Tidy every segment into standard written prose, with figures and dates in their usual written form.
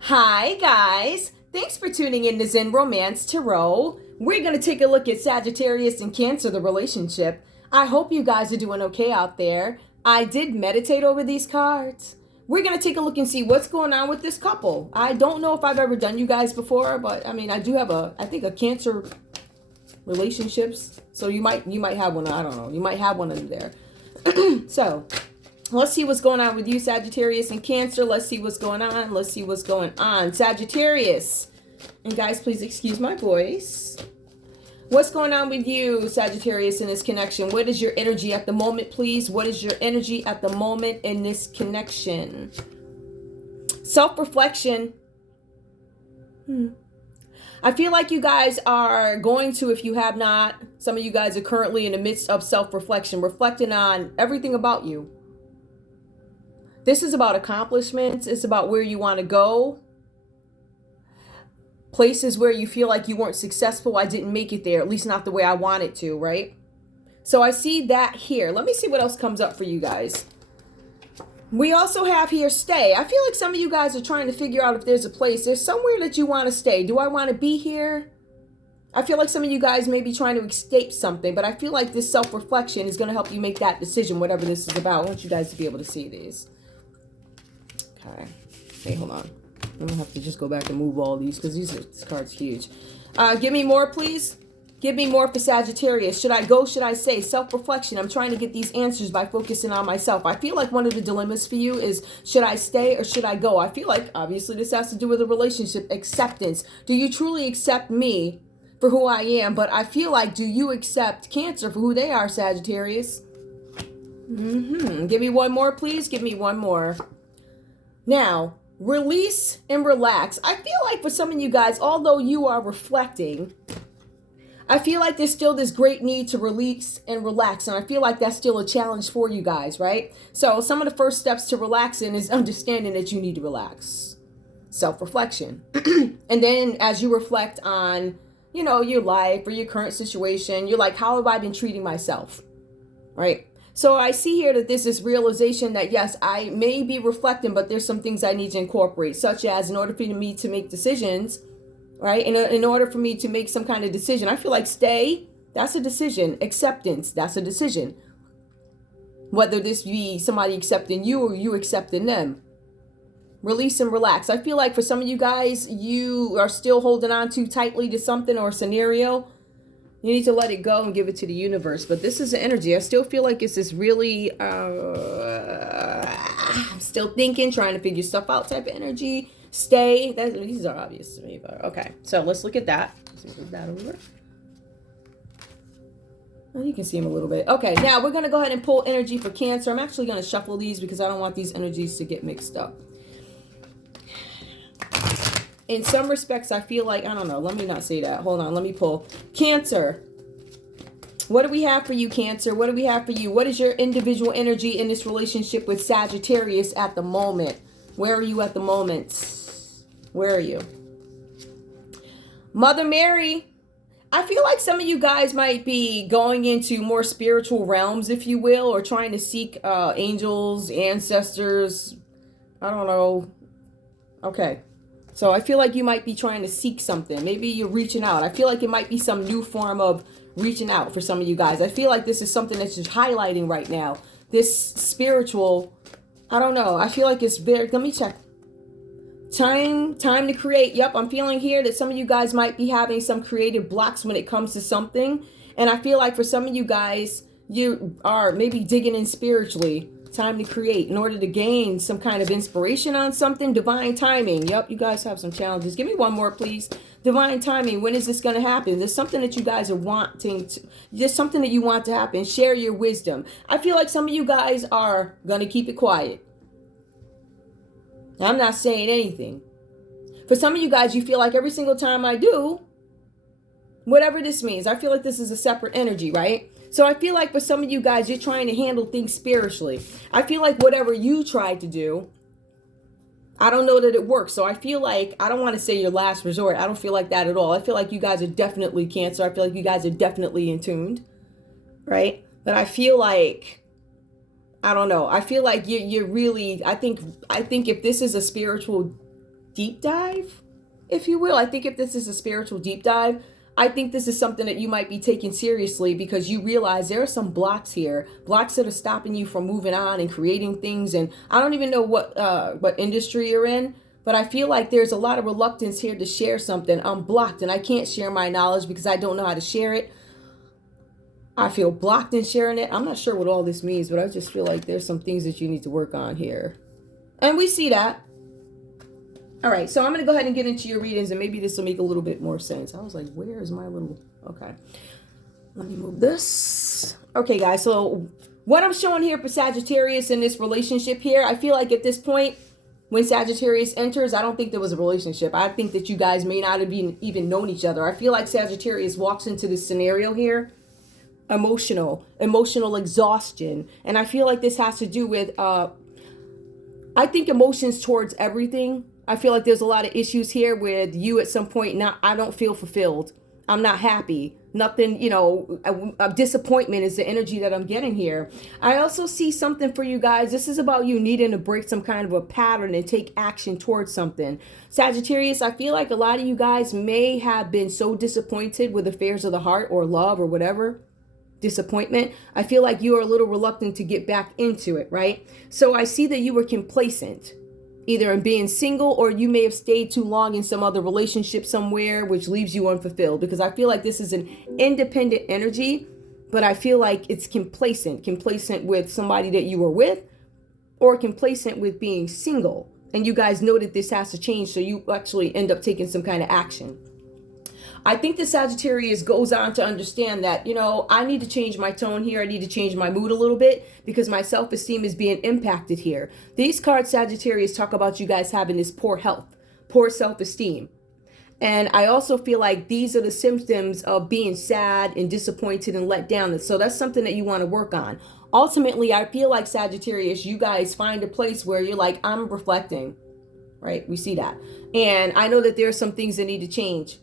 Hi, guys. Thanks for tuning in to Zen Romance Tarot. We're going to take a look at Sagittarius and Cancer, the relationship. I hope you guys are doing okay out there. I did meditate over these cards. We're going to take a look and see what's going on with this couple. I don't know if I've ever done you guys before, but I mean, I do have I think a Cancer relationships. So you might have one. I don't know. You might have one in there. So let's see what's going on with you, Sagittarius and Cancer. Let's see what's going on. Let's see what's going on. Sagittarius. And guys, please excuse my voice. What's going on with you, Sagittarius, in this connection? What is your energy at the moment, please? What is your energy at the moment in this connection? Self-reflection. I feel like you guys are going to, if you have not, some of you guys are currently in the midst of self-reflection, reflecting on everything about you. This is about accomplishments. It's about where you want to go. Places where you feel like you weren't successful. I didn't make it there, at least not the way I wanted to, right? So I see that here. Let me see what else comes up for you guys. We also have here stay. I feel like some of you guys are trying to figure out if there's a place. There's somewhere that you want to stay. Do I want to be here? I feel like some of you guys may be trying to escape something, but I feel like this self-reflection is going to help you make that decision, whatever this is about. I want you guys to be able to see these. Okay. Hey, hold on. I'm going to have to just go back and move all these because this card's huge. Give me more, please. Give me more for Sagittarius. Should I go? Should I stay? Self-reflection. I'm trying to get these answers by focusing on myself. I feel like one of the dilemmas for you is, should I stay or should I go? I feel like, obviously, this has to do with a relationship. Acceptance. Do you truly accept me for who I am? But I feel like, do you accept Cancer for who they are, Sagittarius? Give me one more, please. Give me one more. Now, release and relax. I feel like for some of you guys, although you are reflecting, I feel like there's still this great need to release and relax. And I feel like that's still a challenge for you guys, right? So some of the first steps to relaxing is understanding that you need to relax. Self-reflection. And then as you reflect on, your life or your current situation, you're like, how have I been treating myself? Right? So I see here that there's this realization that, yes, I may be reflecting, but there's some things I need to incorporate, such as in order for me to make decisions, right? In order for me to make some kind of decision, I feel like stay, that's a decision. Acceptance, that's a decision. Whether this be somebody accepting you or you accepting them. Release and relax. I feel like for some of you guys, you are still holding on too tightly to something or a scenario. You need to let it go and give it to the universe. But this is the energy. I still feel like it's this really, I'm still thinking, trying to figure stuff out type of energy. Stay. These are obvious to me, but okay. So let's look at that. Let's move that over. Oh, you can see them a little bit. Okay, now we're going to go ahead and pull energy for Cancer. I'm actually going to shuffle these because I don't want these energies to get mixed up. In some respects, I feel like, I don't know, let me not say that. Hold on, let me pull. Cancer. What do we have for you, Cancer? What do we have for you? What is your individual energy in this relationship with Sagittarius at the moment? Where are you at the moment? Where are you? Mother Mary. I feel like some of you guys might be going into more spiritual realms, if you will, or trying to seek angels, ancestors. I don't know. Okay. So I feel like you might be trying to seek something. Maybe you're reaching out. I feel like it might be some new form of reaching out for some of you guys. I feel like this is something that's just highlighting right now. This spiritual, I don't know. I feel like it's very, let me check. Time to create. Yep, I'm feeling here that some of you guys might be having some creative blocks when it comes to something. And I feel like for some of you guys, you are maybe digging in spiritually. Time to create in order to gain some kind of inspiration on something. Divine timing. Yep, you guys have some challenges. Give me one more, please. Divine timing. When is this going to happen? There's something that you guys are wanting to, there's something that you want to happen. Share your wisdom. I feel like some of you guys are going to keep it quiet. I'm not saying anything. For some of you guys, you feel like every single time I do, whatever this means, I feel like this is a separate energy, right? So I feel like for some of you guys, you're trying to handle things spiritually. I feel like whatever you tried to do, I don't know that it works. So I feel like, I don't want to say your last resort. I don't feel like that at all. I feel like you guys are definitely Cancer. I feel like you guys are definitely in tuned, right? But I feel like, I don't know. I feel like you're really, I think if this is a spiritual deep dive, if you will. I think if this is a spiritual deep dive, I think this is something that you might be taking seriously because you realize there are some blocks here, blocks that are stopping you from moving on and creating things. And I don't even know what industry you're in, but I feel like there's a lot of reluctance here to share something. I'm blocked and I can't share my knowledge because I don't know how to share it. I feel blocked in sharing it. I'm not sure what all this means, but I just feel like there's some things that you need to work on here. And we see that. All right, so I'm going to go ahead and get into your readings, and maybe this will make a little bit more sense. I was like, where is my little... Okay. Let me move this. Okay, guys, so what I'm showing here for Sagittarius in this relationship here, I feel like at this point, when Sagittarius enters, I don't think there was a relationship. I think that you guys may not have even known each other. I feel like Sagittarius walks into this scenario here, emotional exhaustion. And I feel like this has to do with, I think emotions towards everything. I feel like there's a lot of issues here with you at some point. I don't feel fulfilled. I'm not happy. Nothing, a disappointment is the energy that I'm getting here. I also see something for you guys. This is about you needing to break some kind of a pattern and take action towards something. Sagittarius, I feel like a lot of you guys may have been so disappointed with affairs of the heart or love or whatever. Disappointment. I feel like you are a little reluctant to get back into it, right? So I see that you were complacent, either in being single or you may have stayed too long in some other relationship somewhere, which leaves you unfulfilled, because I feel like this is an independent energy, but I feel like it's complacent with somebody that you were with, or complacent with being single. And you guys know that this has to change, so you actually end up taking some kind of action. I think the Sagittarius goes on to understand that, I need to change my tone here. I need to change my mood a little bit because my self-esteem is being impacted here. These cards, Sagittarius, talk about you guys having this poor health, poor self-esteem. And I also feel like these are the symptoms of being sad and disappointed and let down. So that's something that you want to work on. Ultimately, I feel like Sagittarius, you guys find a place where you're like, I'm reflecting, right? We see that. And I know that there are some things that need to change.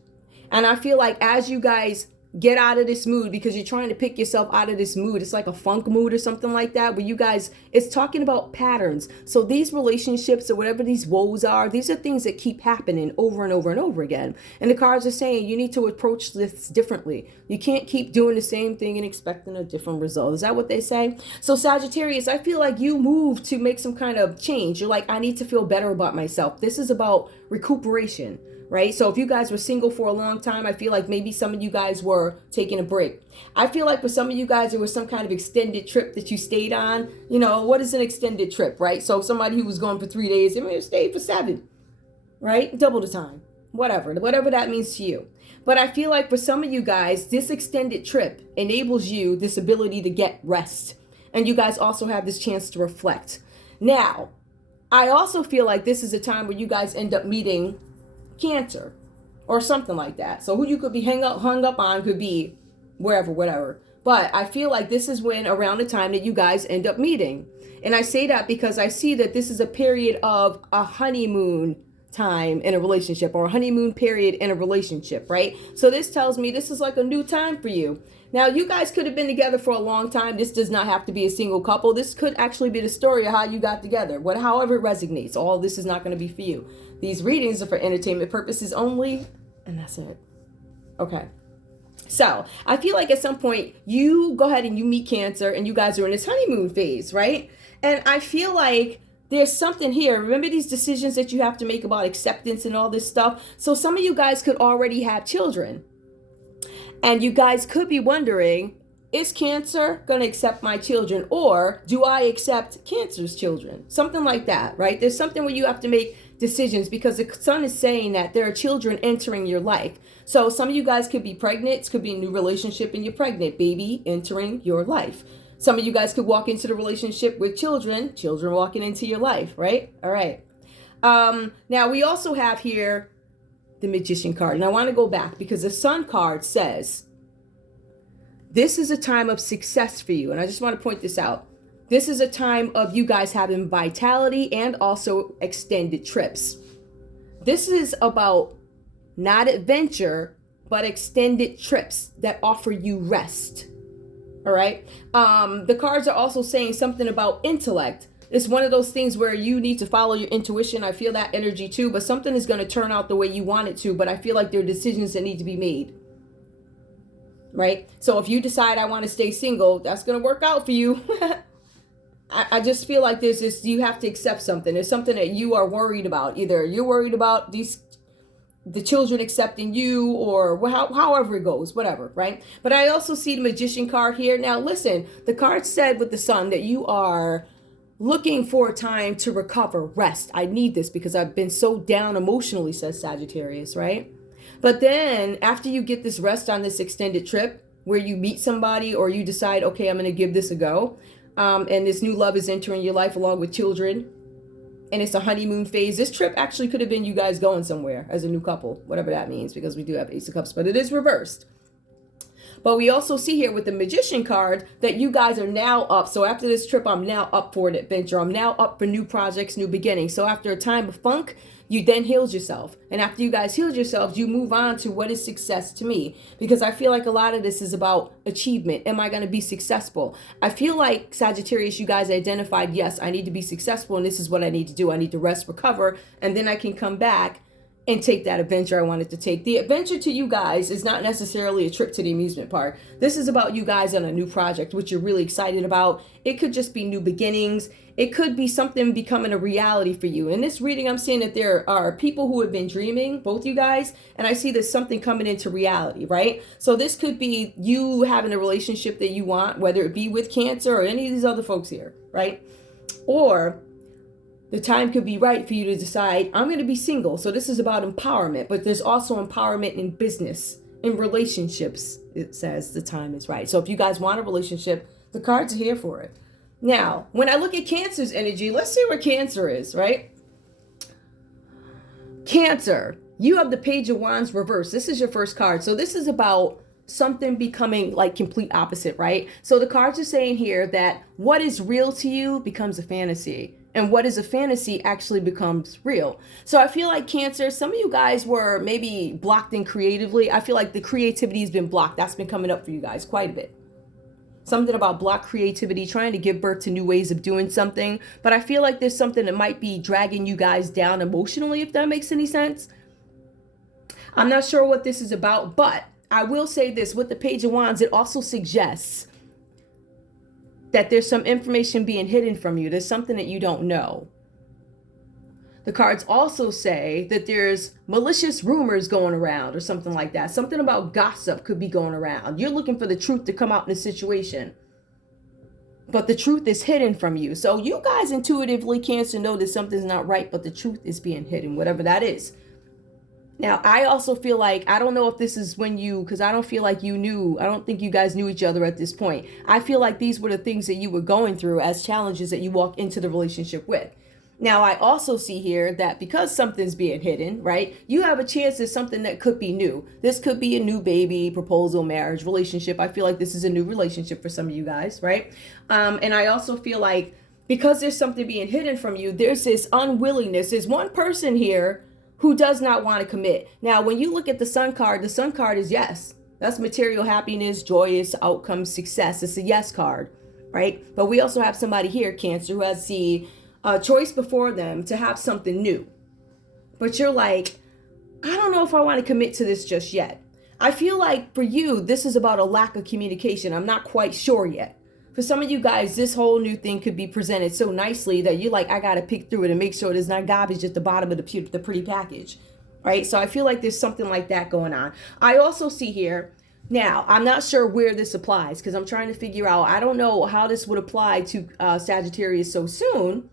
And I feel like as you guys get out of this mood, because you're trying to pick yourself out of this mood, it's like a funk mood or something like that, where you guys, it's talking about patterns. So these relationships or whatever these woes are, these are things that keep happening over and over and over again. And the cards are saying you need to approach this differently. You can't keep doing the same thing and expecting a different result. Is that what they say? So Sagittarius, I feel like you move to make some kind of change. You're like, I need to feel better about myself. This is about recuperation. Right? So if you guys were single for a long time, I feel like maybe some of you guys were taking a break. I feel like for some of you guys, there was some kind of extended trip that you stayed on. What is an extended trip, right? So somebody who was gone for 3 days, they may have stayed for 7, right? Double the time, whatever that means to you. But I feel like for some of you guys, this extended trip enables you this ability to get rest. And you guys also have this chance to reflect. Now, I also feel like this is a time where you guys end up meeting Cancer or something like that. So who you could be hung up on could be wherever, whatever. But I feel like this is when around the time that you guys end up meeting. And I say that because I see that this is a period of a honeymoon time in a relationship, or a honeymoon period in a relationship, right? So this tells me this is like a new time for you. Now, you guys could have been together for a long time. This does not have to be a single couple. This could actually be the story of how you got together. However it resonates. All this is not going to be for you. These readings are for entertainment purposes only, and that's it. Okay. So I feel like at some point you go ahead and you meet Cancer, and you guys are in this honeymoon phase, right? And I feel like there's something here. Remember these decisions that you have to make about acceptance and all this stuff? So some of you guys could already have children. And you guys could be wondering, is Cancer going to accept my children, or do I accept Cancer's children? Something like that, right? There's something where you have to make decisions, because the sun is saying that there are children entering your life. So some of you guys could be pregnant. It could be a new relationship and you're pregnant, baby entering your life. Some of you guys could walk into the relationship with children walking into your life, right? All right. Now we also have here the Magician card. And I want to go back because the Sun card says, this is a time of success for you. And I just want to point this out. This is a time of you guys having vitality and also extended trips. This is about not adventure, but extended trips that offer you rest. All right. The cards are also saying something about intellect. It's one of those things where you need to follow your intuition. I feel that energy too, but something is going to turn out the way you want it to. But I feel like there are decisions that need to be made. Right? So if you decide I want to stay single, that's going to work out for you. I just feel like there's this, you have to accept something. There's something that you are worried about. Either you're worried about the children accepting you, or however it goes, whatever, right? But I also see the Magician card here. Now, listen, the card said with the Sun that you are looking for a time to recover, rest. I need this because I've been so down emotionally, says Sagittarius, right? But then after you get this rest on this extended trip where you meet somebody or you decide, okay, I'm going to give this a go, and this new love is entering your life along with children, and it's a honeymoon phase. This trip actually could have been you guys going somewhere as a new couple, whatever that means, because we do have Ace of Cups, but it is reversed. But we also see here with the Magician card that you guys are now up. So after this trip, I'm now up for an adventure. I'm now up for new projects, new beginnings. So after a time of funk, you then healed yourself. And after you guys healed yourselves, you move on to what is success to me. Because I feel like a lot of this is about achievement. Am I going to be successful? I feel like, Sagittarius, you guys identified, yes, I need to be successful and this is what I need to do. I need to rest, recover, and then I can come back and take that adventure I wanted to take. The adventure to you guys is not necessarily a trip to the amusement park. This is about you guys on a new project, which you're really excited about. It could just be new beginnings. It could be something becoming a reality for you. In this reading, I'm seeing that there are people who have been dreaming, both you guys, and I see there's something coming into reality, right? So this could be you having a relationship that you want, whether it be with Cancer or any of these other folks here, right? Or the time could be right for you to decide, I'm going to be single. So this is about empowerment, but there's also empowerment in business, in relationships. It says the time is right. So if you guys want a relationship, the cards are here for it. Now, when I look at Cancer's energy, let's see where Cancer is, right? Cancer, you have the Page of Wands reversed. This is your first card. So this is about something becoming like complete opposite, right? So the cards are saying here that what is real to you becomes a fantasy. And what is a fantasy actually becomes real. So I feel like Cancer, some of you guys were maybe blocked in creatively. I feel like the creativity has been blocked. That's been coming up for you guys quite a bit. Something about blocked creativity, trying to give birth to new ways of doing something. But I feel like there's something that might be dragging you guys down emotionally, if that makes any sense. I'm not sure what this is about, but I will say this. With the Page of Wands, it also suggests that there's some information being hidden from you. There's something that you don't know. The cards also say that there's malicious rumors going around or something like that. Something about gossip could be going around. You're looking for the truth to come out in a situation, but the truth is hidden from you. So you guys intuitively, Cancer, know that something's not right, but the truth is being hidden, whatever that is. Now, I also feel like, I don't know if this is when you, because I don't feel like you knew, I don't think you guys knew each other at this point. I feel like these were the things that you were going through as challenges that you walk into the relationship with. Now, I also see here that because something's being hidden, right, you have a chance at something that could be new. This could be a new baby, proposal, marriage, relationship. I feel like this is a new relationship for some of you guys, right? And I also feel like because there's something being hidden from you, there's this unwillingness. There's one person here who does not want to commit. Now, when you look at the Sun card is yes. That's material happiness, joyous outcomes, success. It's a yes card, right? But we also have somebody here, Cancer, who has the choice before them to have something new. But you're like, I don't know if I want to commit to this just yet. I feel like for you, this is about a lack of communication. I'm not quite sure yet. For some of you guys, this whole new thing could be presented so nicely that you're like, I got to pick through it and make sure there's not garbage at the bottom of the pretty package, right? So I feel like there's something like that going on. I also see here, now, I'm not sure where this applies because I'm trying to figure out, I don't know how this would apply to Sagittarius so soon.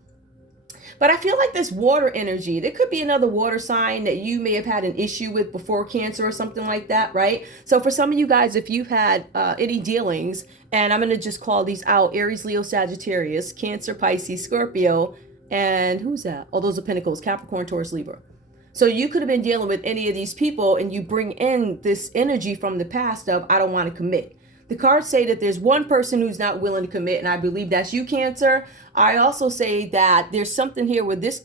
But I feel like this water energy, there could be another water sign that you may have had an issue with before, Cancer, or something like that, right? So for some of you guys, if you've had any dealings, and I'm going to just call these out, Aries, Leo, Sagittarius, Cancer, Pisces, Scorpio, and who's that? Oh, those are Pentacles, Capricorn, Taurus, Libra. So you could have been dealing with any of these people and you bring in this energy from the past of, I don't want to commit. The cards say that there's one person who's not willing to commit, and I believe that's you, Cancer. I also say that there's something here where this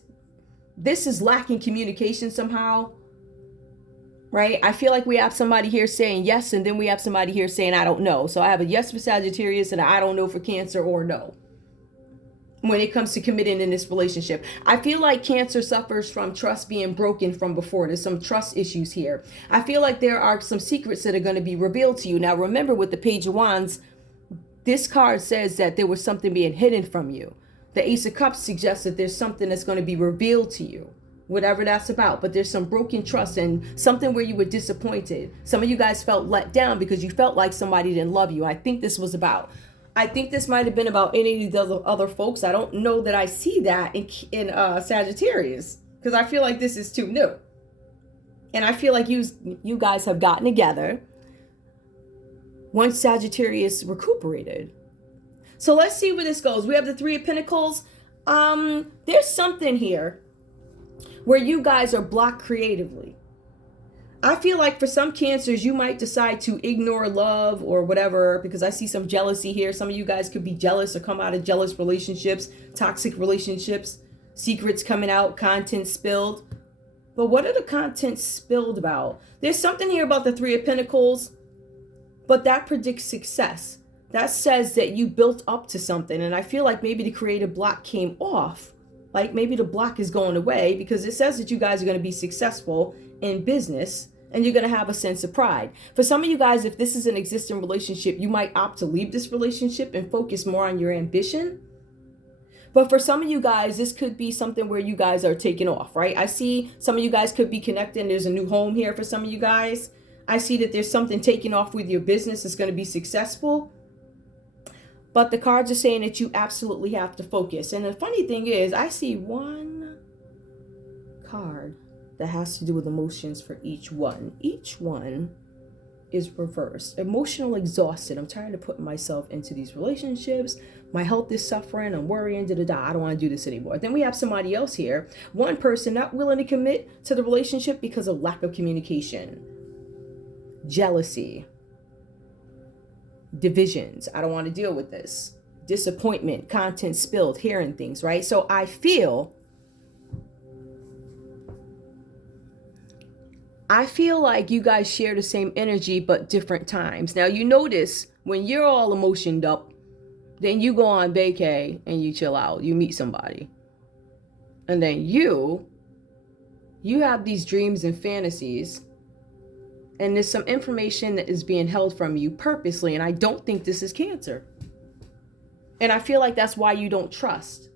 is lacking communication somehow, right? I feel like we have somebody here saying yes, and then we have somebody here saying I don't know. So I have a yes for Sagittarius and I don't know for Cancer, or no. when it comes to committing in this relationship. I feel like Cancer suffers from trust being broken from before. There's some trust issues here. I feel like there are some secrets that are going to be revealed to you. Now, remember, with the Page of Wands, this card says that there was something being hidden from you. The Ace of Cups suggests that there's something that's going to be revealed to you, whatever that's about. But there's some broken trust and something where you were disappointed. Some of you guys felt let down because you felt like somebody didn't love you. I think this was about. I think this might have been about any of the other folks. I don't know that I see that in Sagittarius, because I feel like this is too new. And I feel like you guys have gotten together once Sagittarius recuperated. So let's see where this goes. We have the Three of Pentacles. There's something here where you guys are blocked creatively. I feel like for some Cancers, you might decide to ignore love or whatever, because I see some jealousy here. Some of you guys could be jealous or come out of jealous relationships, toxic relationships, secrets coming out, content spilled. But what are the contents spilled about? There's something here about the Three of Pentacles, but that predicts success. That says that you built up to something. And I feel like maybe the creative block came off. Like maybe the block is going away, because it says that you guys are going to be successful in business and you're going to have a sense of pride. For some of you guys, if this is an existing relationship, you might opt to leave this relationship and focus more on your ambition. But for some of you guys, this could be something where you guys are taking off, right? I see some of you guys could be connecting. There's a new home here for some of you guys. I see that there's something taking off with your business that's going to be successful. But the cards are saying that you absolutely have to focus. And the funny thing is, I see one card that has to do with emotions for each one. Each one is reversed. Emotional exhausted. I'm tired of putting myself into these relationships. My health is suffering. I'm worrying. I don't want to do this anymore. Then we have somebody else here. One person not willing to commit to the relationship because of lack of communication. Jealousy. Divisions. I don't want to deal with this. Disappointment. Content spilled. Hearing things, right? So I feel like you guys share the same energy, but different times. Now, you notice when you're all emotioned up, then you go on vacay and you chill out. You meet somebody. And then you have these dreams and fantasies. And there's some information that is being held from you purposely. And I don't think this is Cancer. And I feel like that's why you don't trust.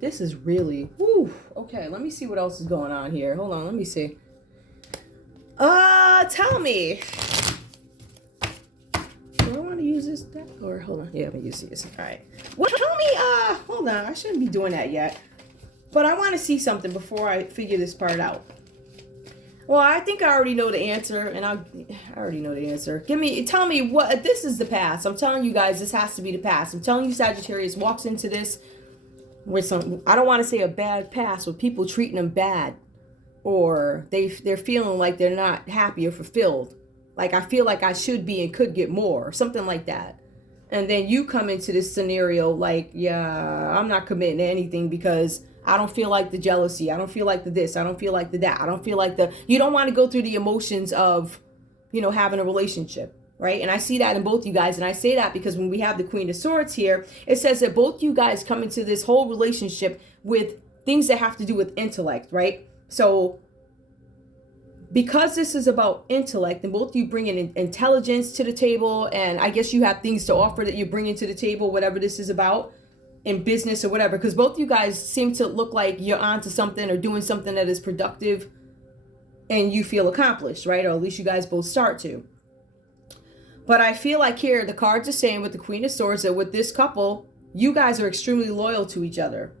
This is really, whew. Okay, let me see what else is going on here. Hold on, let me see. Tell me. Do I want to use this deck? Or hold on, yeah, I'm gonna use this. All right. Well, tell me, hold on, I shouldn't be doing that yet. But I want to see something before I figure this part out. Well, I think I already know the answer, and I already know the answer. Tell me what, this is the past. I'm telling you guys, this has to be the past. I'm telling you, Sagittarius walks into this with some, I don't want to say a bad past, with people treating them bad, or they're feeling like they're not happy or fulfilled. Like, I feel like I should be and could get more, or something like that. And then you come into this scenario like, yeah, I'm not committing to anything because I don't feel like the jealousy. I don't feel like the this. I don't feel like the that. I don't feel like you don't want to go through the emotions of, having a relationship, right? And I see that in both you guys. And I say that because when we have the Queen of Swords here, it says that both you guys come into this whole relationship with things that have to do with intellect, right? So because this is about intellect, and both you bring in intelligence to the table, and I guess you have things to offer that you're bringing to the table, whatever this is about, in business or whatever, because both you guys seem to look like you're onto something or doing something that is productive and you feel accomplished, right? Or at least you guys both start to. But I feel like here the cards are saying with the Queen of Swords that with this couple, you guys are extremely loyal to each other.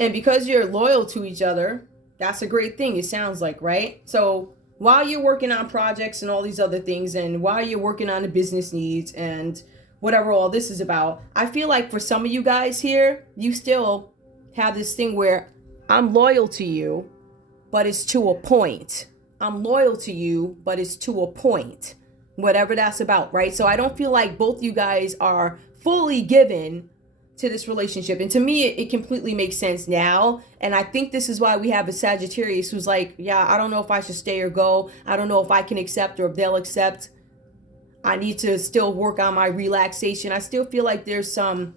And because you're loyal to each other, that's a great thing, it sounds like, right? So while you're working on projects and all these other things, and while you're working on the business needs and whatever all this is about, I feel like for some of you guys here, you still have this thing where I'm loyal to you, but it's to a point. I'm loyal to you, but it's to a point. Whatever that's about, right? So I don't feel like both you guys are fully given to this relationship. And to me, it completely makes sense now. And I think this is why we have a Sagittarius who's like, yeah, I don't know if I should stay or go. I don't know if I can accept or if they'll accept. I need to still work on my relaxation. I still feel like there's some,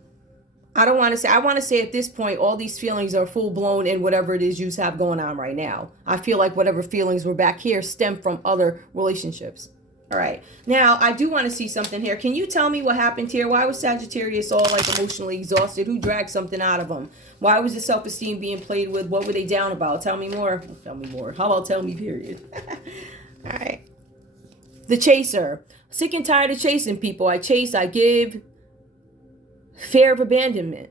I don't want to say, I want to say at this point, all these feelings are full blown in whatever it is you have going on right now. I feel like whatever feelings were back here stem from other relationships. All right. Now, I do want to see something here. Can you tell me what happened here? Why was Sagittarius all like emotionally exhausted? Who dragged something out of them? Why was the self-esteem being played with? What were they down about? Tell me more. Tell me more. How about tell me, period? All right. The chaser. Sick and tired of chasing people. I chase, I give. Fear of abandonment.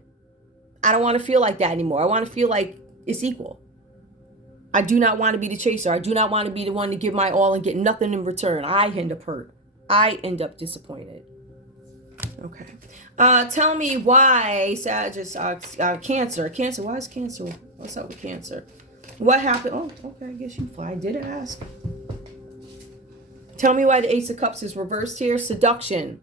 I don't want to feel like that anymore. I want to feel like it's equal. I do not want to be the chaser. I do not want to be the one to give my all and get nothing in return. I end up hurt. I end up disappointed. Okay. Tell me why Cancer. Cancer. Why is Cancer? What's up with Cancer? What happened? Oh, okay. I guess I did ask. Tell me why the Ace of Cups is reversed here. Seduction,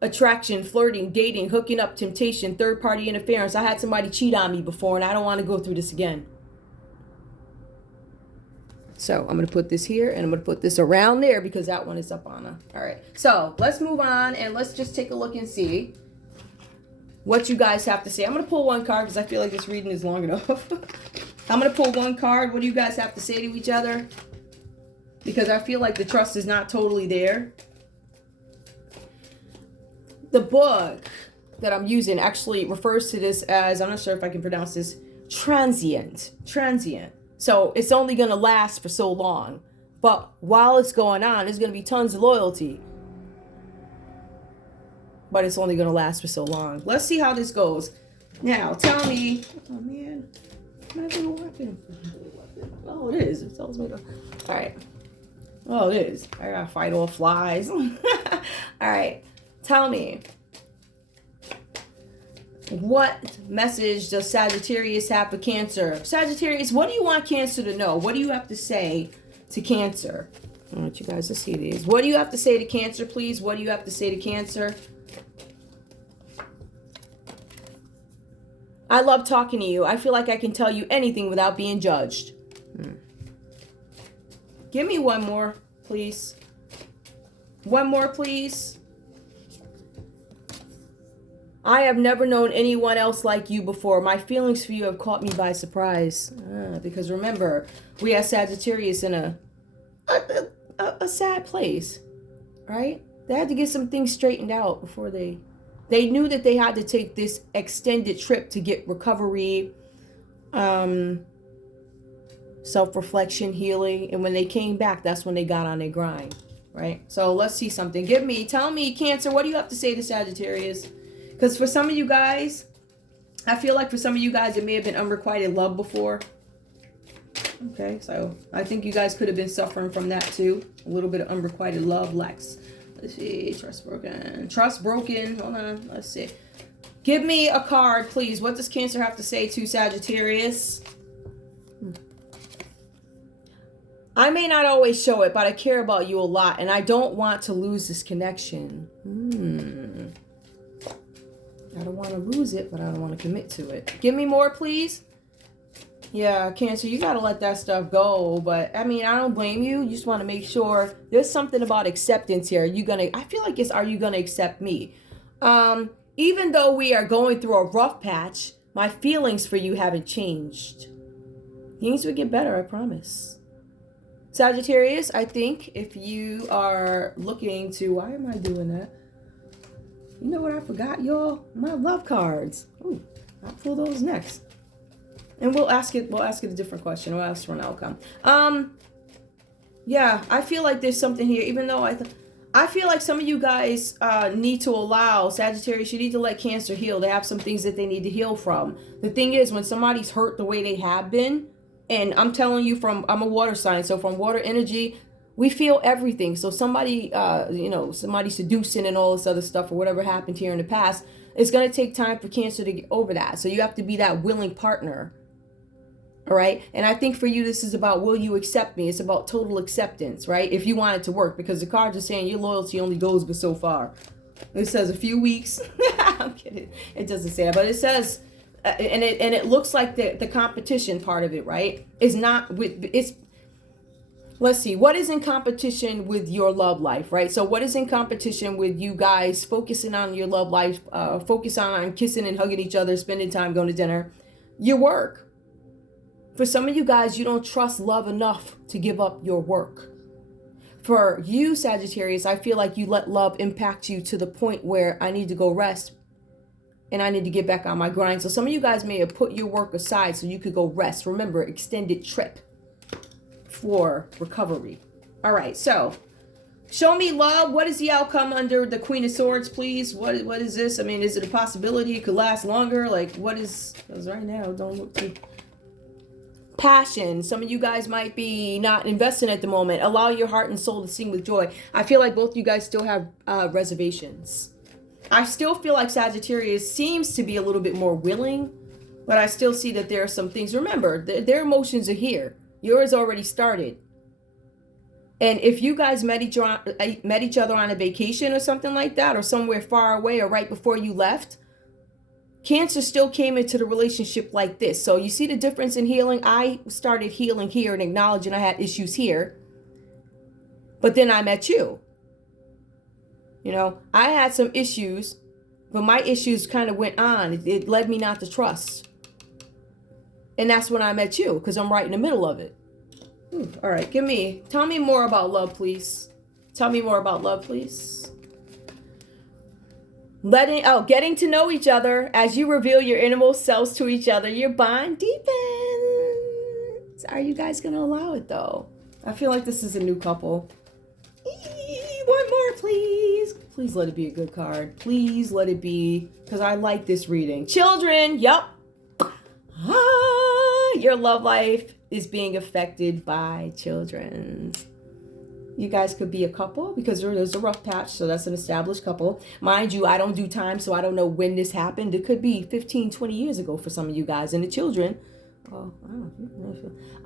attraction, flirting, dating, hooking up, temptation, third-party interference. I had somebody cheat on me before, and I don't want to go through this again. So I'm going to put this here, and I'm going to put this around there because that one is up on her. All right. So let's move on, and let's just take a look and see what you guys have to say. I'm going to pull one card because I feel like this reading is long enough. I'm going to pull one card. What do you guys have to say to each other? Because I feel like the trust is not totally there. The book that I'm using actually refers to this as, I'm not sure if I can pronounce this, transient. So it's only going to last for so long. But while it's going on, there's going to be tons of loyalty. But it's only going to last for so long. Let's see how this goes. Now, tell me. Oh, man. My little weapon. Oh, it is. It tells me to. All right. Oh, it is. I got to fight all flies. All right. Tell me. What message does Sagittarius have for Cancer? Sagittarius, what do you want Cancer to know? What do you have to say to Cancer? I want you guys to see these. What do you have to say to Cancer, please? What do you have to say to Cancer? I love talking to you. I feel like I can tell you anything without being judged. Give me one more, please. One more, please. I have never known anyone else like you before. My feelings for you have caught me by surprise. Because remember, we have Sagittarius in a sad place, right? They had to get some things straightened out before they knew that they had to take this extended trip to get recovery, self-reflection, healing. And when they came back, that's when they got on their grind, right? So let's see something. Tell me, Cancer, what do you have to say to Sagittarius? Because for some of you guys, I feel like for some of you guys, it may have been unrequited love before. Okay, so I think you guys could have been suffering from that too. A little bit of unrequited love, Lex. Let's see, trust broken. Trust broken. Hold on, let's see. Give me a card, please. What does Cancer have to say to Sagittarius? I may not always show it, but I care about you a lot, and I don't want to lose this connection. I don't want to lose it, but I don't want to commit to it. Give me more, please. Yeah, Cancer, you got to let that stuff go. But, I mean, I don't blame you. You just want to make sure. There's something about acceptance here. I feel like it's, are you going to accept me? Even though we are going through a rough patch, my feelings for you haven't changed. Things will get better, I promise. Sagittarius, I think if you are looking to... Why am I doing that? You know what I forgot, y'all? My love cards. Ooh, I'll pull those next. And we'll ask it a different question. We'll ask for an outcome. Yeah, I feel like there's something here, even though I feel like some of you guys need to allow Sagittarius, you need to let Cancer heal. They have some things that they need to heal from. The thing is, when somebody's hurt the way they have been, and I'm telling you I'm a water sign, so from water energy, we feel everything. So somebody, somebody seducing and all this other stuff or whatever happened here in the past, it's going to take time for Cancer to get over that. So you have to be that willing partner. All right. And I think for you, this is about, will you accept me? It's about total acceptance, right? If you want it to work, because the cards are saying your loyalty only goes but so far. It says a few weeks. I'm kidding. It doesn't say that, but it says, and it looks like the competition part of it, right? Is not with, Let's see, what is in competition with your love life, right? So what is in competition with you guys focusing on your love life, focus on kissing and hugging each other, spending time, going to dinner? Your work. For some of you guys, you don't trust love enough to give up your work. For you, Sagittarius, I feel like you let love impact you to the point where I need to go rest and I need to get back on my grind. So some of you guys may have put your work aside so you could go rest. Remember, extended trip for recovery. All right, so show me love. What is the outcome under the Queen of Swords, please? What is this? I mean, is it a possibility it could last longer? Like, what is, because right now, don't look too... Passion. Some of you guys might be not investing at the moment. Allow your heart and soul to sing with joy. I feel like both of you guys still have reservations. I still feel like Sagittarius seems to be a little bit more willing, but I still see that there are some things. Remember, their emotions are here. Yours already started. And if you guys met each other on a vacation or something like that, or somewhere far away, or right before you left, Cancer still came into the relationship like this. So you see the difference in healing? I started healing here and acknowledging I had issues here. But then I met you. You know, I had some issues, but my issues kind of went on. It led me not to trust. And that's when I met you, because I'm right in the middle of it. All right, tell me more about love, please. Tell me more about love, please. Getting to know each other as you reveal your innermost selves to each other. Your bond deepens. Are you guys going to allow it, though? I feel like this is a new couple. One more, please. Please let it be a good card. Please let it be, because I like this reading. Children, yup. Your love life is being affected by children. You guys could be a couple because there's a rough patch, so that's an established couple. Mind you, I don't do time, so I don't know when this happened. It could be 15, 20 years ago for some of you guys. And the children, well,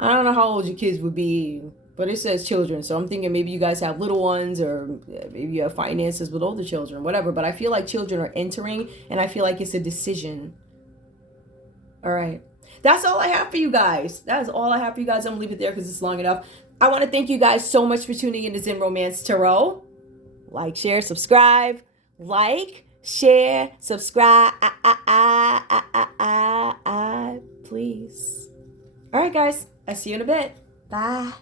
I don't know how old your kids would be, but it says children. So I'm thinking maybe you guys have little ones, or maybe you have finances with older children, whatever. But I feel like children are entering, and I feel like it's a decision. All right. That's all I have for you guys. That is all I have for you guys. I'm going to leave it there because it's long enough. I want to thank you guys so much for tuning in to Zen Romance Tarot. Like, share, subscribe. Like, share, subscribe. Please. All right, guys. I'll see you in a bit. Bye.